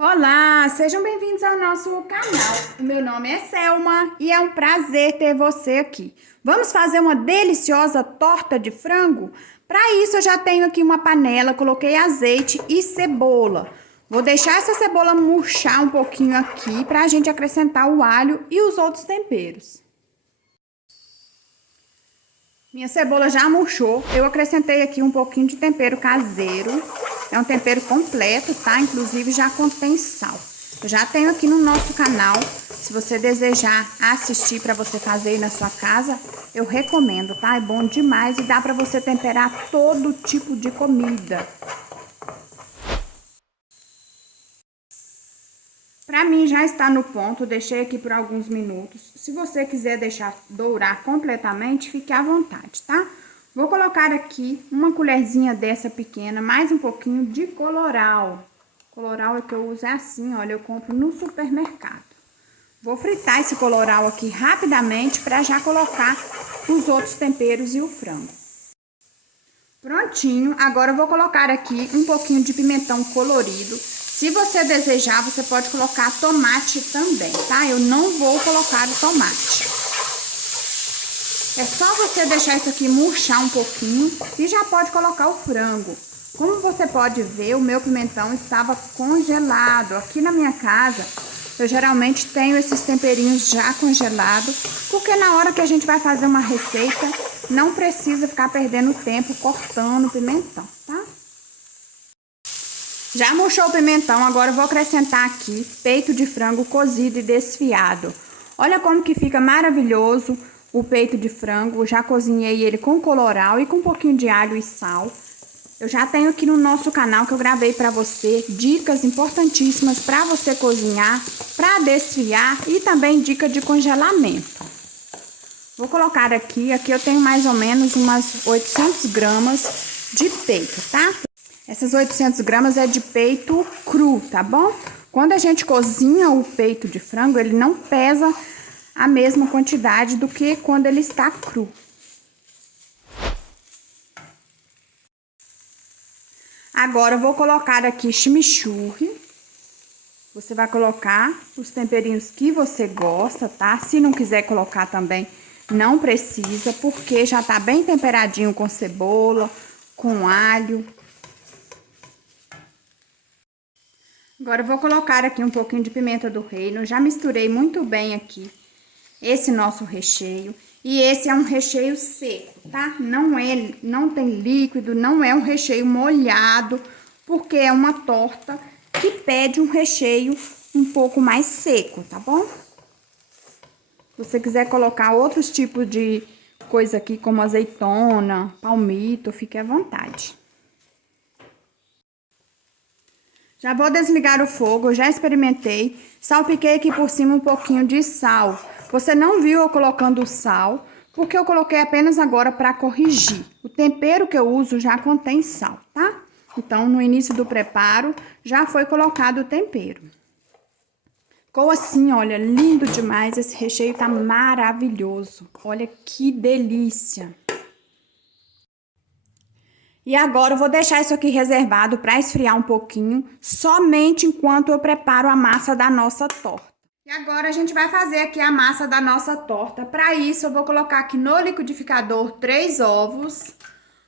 Olá, sejam bem-vindos ao nosso canal. O meu nome é Selma e é um prazer ter você aqui. Vamos fazer uma deliciosa torta de frango? Para isso, eu já tenho aqui uma panela, coloquei azeite e cebola. Vou deixar essa cebola murchar um pouquinho aqui para a gente acrescentar o alho e os outros temperos. Minha cebola já murchou, eu acrescentei aqui um pouquinho de tempero caseiro. É um tempero completo, tá? Inclusive já contém sal. Eu já tenho aqui no nosso canal, se você desejar assistir para você fazer aí na sua casa, eu recomendo, tá? É bom demais e dá para você temperar todo tipo de comida. Para mim já está no ponto, deixei aqui por alguns minutos. Se você quiser deixar dourar completamente, fique à vontade, tá? Vou colocar aqui uma colherzinha dessa pequena, mais um pouquinho de coloral. Coloral é que eu uso é assim, olha, eu compro no supermercado. Vou fritar esse coloral aqui rapidamente para já colocar os outros temperos e o frango. Prontinho, agora eu vou colocar aqui um pouquinho de pimentão colorido. Se você desejar, você pode colocar tomate também, tá? Eu não vou colocar o tomate. É só você deixar isso aqui murchar um pouquinho e já pode colocar o frango. Como você pode ver, o meu pimentão estava congelado. Aqui na minha casa, eu geralmente tenho esses temperinhos já congelados, porque na hora que a gente vai fazer uma receita, não precisa ficar perdendo tempo cortando o pimentão, tá? Já murchou o pimentão, agora eu vou acrescentar aqui peito de frango cozido e desfiado. Olha como que fica maravilhoso o peito de frango. Já cozinhei ele com coloral e com um pouquinho de alho e sal. Eu já tenho aqui no nosso canal que eu gravei para você dicas importantíssimas para você cozinhar, para desfiar e também dica de congelamento. Vou colocar aqui eu tenho mais ou menos umas 800 gramas de peito, tá? Essas 800 gramas é de peito cru, tá bom? Quando a gente cozinha o peito de frango, ele não pesa a mesma quantidade do que quando ele está cru. Agora, eu vou colocar aqui chimichurri. Você vai colocar os temperinhos que você gosta, tá? Se não quiser colocar também, não precisa, porque já tá bem temperadinho com cebola, com alho. Agora, eu vou colocar aqui um pouquinho de pimenta do reino. Já misturei muito bem aqui esse nosso recheio. E esse é um recheio seco, tá? Não tem líquido, não é um recheio molhado, porque é uma torta que pede um recheio um pouco mais seco, tá bom? Se você quiser colocar outros tipos de coisa aqui, como azeitona, palmito, fique à vontade. Já vou desligar o fogo, já experimentei, salpiquei aqui por cima um pouquinho de sal. Você não viu eu colocando o sal, porque eu coloquei apenas agora para corrigir. O tempero que eu uso já contém sal, tá? Então, no início do preparo, já foi colocado o tempero. Ficou assim, olha, lindo demais, esse recheio tá maravilhoso. Olha que delícia! E agora eu vou deixar isso aqui reservado para esfriar um pouquinho, somente enquanto eu preparo a massa da nossa torta. E agora a gente vai fazer aqui a massa da nossa torta. Para isso eu vou colocar aqui no liquidificador 3 ovos.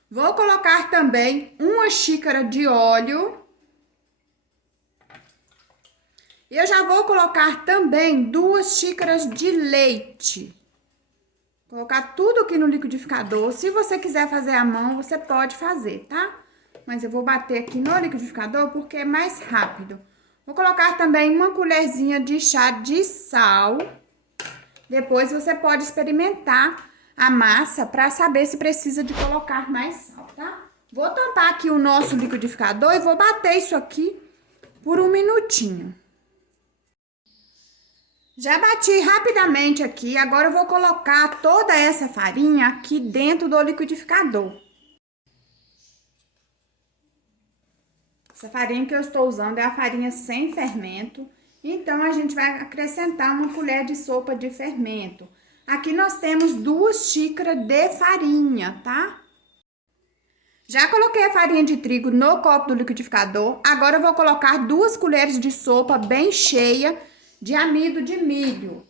Vou colocar também uma xícara de óleo. E eu já vou colocar também 2 xícaras de leite. Colocar tudo aqui no liquidificador. Se você quiser fazer à mão, você pode fazer, tá? Mas eu vou bater aqui no liquidificador porque é mais rápido. Vou colocar também uma colherzinha de chá de sal. Depois você pode experimentar a massa para saber se precisa de colocar mais sal, tá? Vou tampar aqui o nosso liquidificador e vou bater isso aqui por um minutinho. Já bati rapidamente aqui, agora eu vou colocar toda essa farinha aqui dentro do liquidificador. Essa farinha que eu estou usando é a farinha sem fermento, então a gente vai acrescentar uma colher de sopa de fermento. Aqui nós temos 2 xícaras de farinha, tá? Já coloquei a farinha de trigo no copo do liquidificador. Agora eu vou colocar 2 colheres de sopa bem cheia de amido de milho.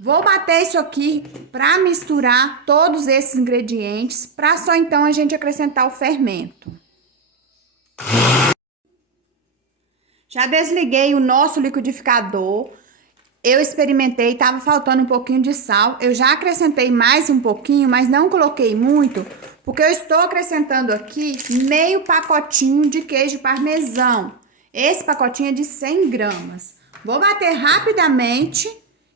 Vou bater isso aqui para misturar todos esses ingredientes, para só então a gente acrescentar o fermento. Já desliguei o nosso liquidificador. Eu experimentei, estava faltando um pouquinho de sal. Eu já acrescentei mais um pouquinho, mas não coloquei muito, porque eu estou acrescentando aqui meio pacotinho de queijo parmesão. Esse pacotinho é de 100 gramas. Vou bater rapidamente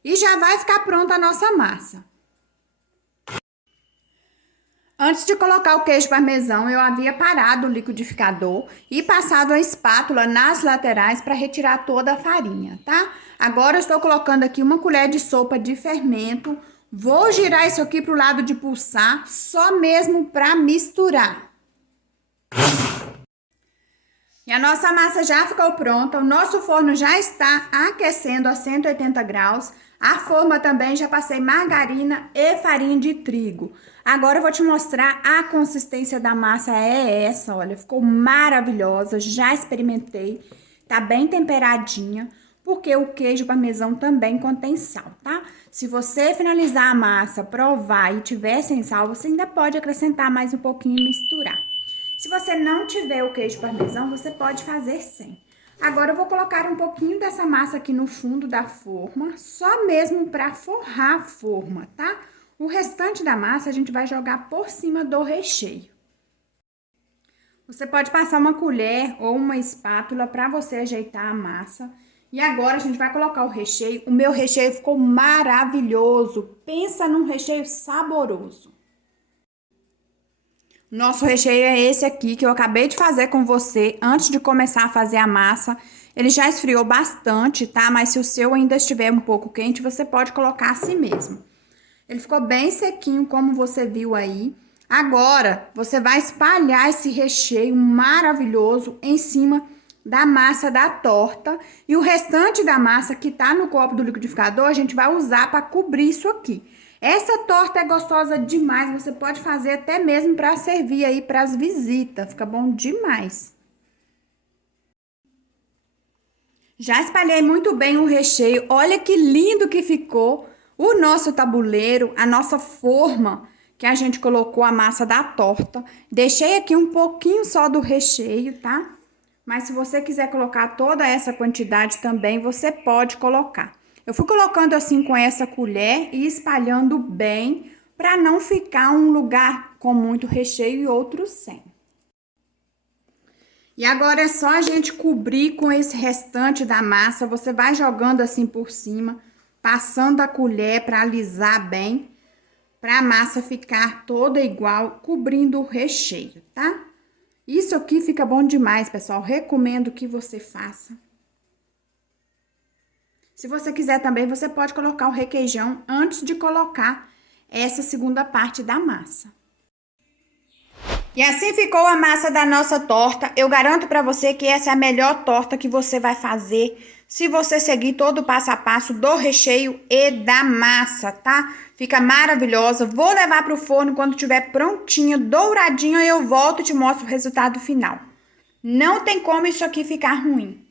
e já vai ficar pronta a nossa massa. Antes de colocar o queijo parmesão, eu havia parado o liquidificador e passado a espátula nas laterais para retirar toda a farinha, tá? Agora eu estou colocando aqui 1 colher de sopa de fermento. Vou girar isso aqui para o lado de pulsar, só mesmo para misturar. E a nossa massa já ficou pronta, o nosso forno já está aquecendo a 180 graus. A forma também já passei margarina e farinha de trigo. Agora eu vou te mostrar a consistência da massa, é essa, olha, ficou maravilhosa, já experimentei, tá bem temperadinha, porque o queijo parmesão também contém sal, tá? Se você finalizar a massa, provar e tiver sem sal, você ainda pode acrescentar mais um pouquinho e misturar. Se você não tiver o queijo parmesão, você pode fazer sem. Agora eu vou colocar um pouquinho dessa massa aqui no fundo da forma, só mesmo para forrar a forma, tá? O restante da massa a gente vai jogar por cima do recheio. Você pode passar uma colher ou uma espátula para você ajeitar a massa. E agora a gente vai colocar o recheio. O meu recheio ficou maravilhoso. Pensa num recheio saboroso. Nosso recheio é esse aqui que eu acabei de fazer com você antes de começar a fazer a massa. Ele já esfriou bastante, tá? Mas se o seu ainda estiver um pouco quente, você pode colocar assim mesmo. Ele ficou bem sequinho, como você viu aí. Agora, você vai espalhar esse recheio maravilhoso em cima da massa da torta. E o restante da massa que tá no copo do liquidificador, a gente vai usar para cobrir isso aqui. Essa torta é gostosa demais, você pode fazer até mesmo para servir aí para as visitas, fica bom demais. Já espalhei muito bem o recheio, olha que lindo que ficou o nosso tabuleiro, a nossa forma que a gente colocou a massa da torta. Deixei aqui um pouquinho só do recheio, tá? Mas se você quiser colocar toda essa quantidade também, você pode colocar. Eu fui colocando assim com essa colher e espalhando bem, para não ficar um lugar com muito recheio e outro sem. E agora é só a gente cobrir com esse restante da massa, você vai jogando assim por cima, passando a colher para alisar bem, para a massa ficar toda igual, cobrindo o recheio, tá? Isso aqui fica bom demais, pessoal, recomendo que você faça. Se você quiser também, você pode colocar o requeijão antes de colocar essa segunda parte da massa. E assim ficou a massa da nossa torta. Eu garanto para você que essa é a melhor torta que você vai fazer se você seguir todo o passo a passo do recheio e da massa, tá? Fica maravilhosa. Vou levar para o forno quando estiver prontinho, douradinho, e eu volto e te mostro o resultado final. Não tem como isso aqui ficar ruim.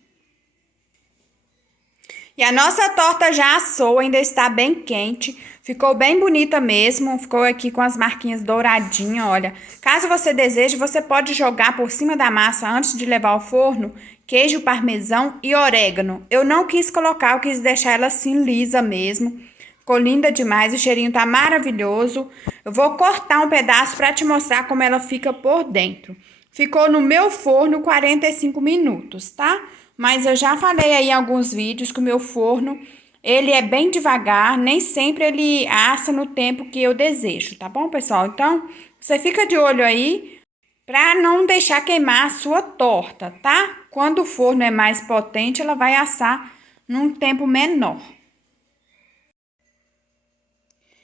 E a nossa torta já assou, ainda está bem quente. Ficou bem bonita mesmo, ficou aqui com as marquinhas douradinhas, olha. Caso você deseje, você pode jogar por cima da massa antes de levar ao forno queijo parmesão e orégano. Eu não quis colocar, eu quis deixar ela assim lisa mesmo. Ficou linda demais, o cheirinho tá maravilhoso. Eu vou cortar um pedaço para te mostrar como ela fica por dentro. Ficou no meu forno 45 minutos, tá? Mas eu já falei aí em alguns vídeos que o meu forno, ele é bem devagar, nem sempre ele assa no tempo que eu desejo, tá bom, pessoal? Então, você fica de olho aí para não deixar queimar a sua torta, tá? Quando o forno é mais potente, ela vai assar num tempo menor.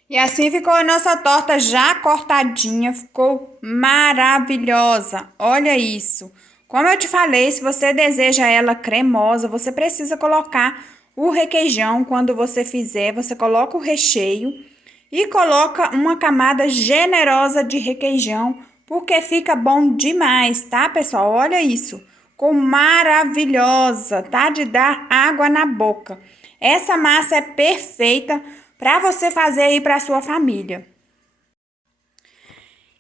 E assim ficou a nossa torta já cortadinha, ficou maravilhosa. Olha isso. Como eu te falei, se você deseja ela cremosa, você precisa colocar o requeijão. Quando você fizer, você coloca o recheio e coloca uma camada generosa de requeijão porque fica bom demais, tá, pessoal? Olha isso, ficou maravilhosa, tá? De dar água na boca. Essa massa é perfeita para você fazer aí para sua família.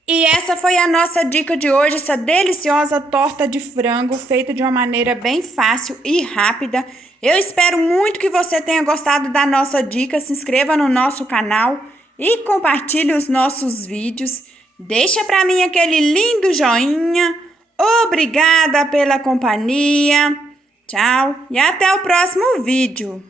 E essa foi a nossa dica de hoje, essa deliciosa torta de frango feita de uma maneira bem fácil e rápida. Eu espero muito que você tenha gostado da nossa dica. Se inscreva no nosso canal e compartilhe os nossos vídeos. Deixa para mim aquele lindo joinha. Obrigada pela companhia. Tchau e até o próximo vídeo.